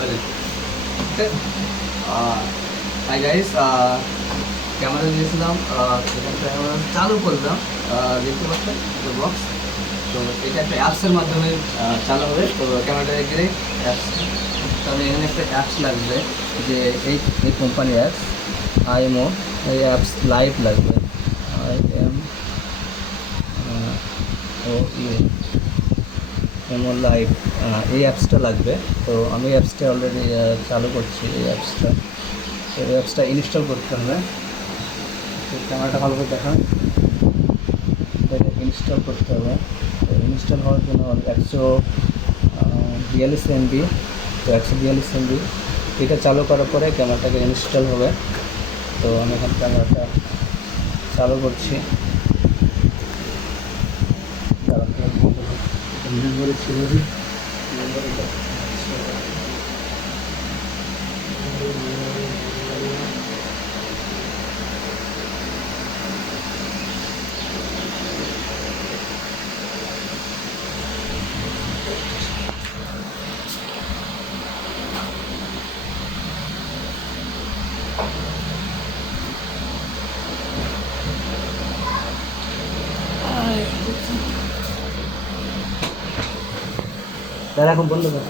ওকে, hi guys, camera দিয়েছিলাম, এখানটা আমরা চালু করলাম, দেখতে পাচ্ছেন বক্স। তো এটা একটা অ্যাপসের মাধ্যমে চালু হবে। তো ক্যামেরাটা গেলে অ্যাপস, তবে এখানে একটা অ্যাপস লাগবে, যে এই এই কোম্পানি অ্যাপস আইএমও, এই অ্যাপস লাইভ লাগবে, IMO এমও লাইভ, এই অ্যাপসটা লাগবে। তো আমি অ্যাপসটা অলরেডি চালু করছি। এই অ্যাপসটা, তো এই অ্যাপসটা ইনস্টল করতে হবে। তো ক্যামেরাটা ভালো করে দেখান, এটা ইনস্টল করতে হবে। তো ইনস্টল হওয়ার জন্য 142 MB, তো 142 MB এটা চালু করার পরে ক্যামেরাটাকে ইনস্টল হবে। তো আমি এখন ক্যামেরাটা চালু করছি। তারা এখন বন্ধ করে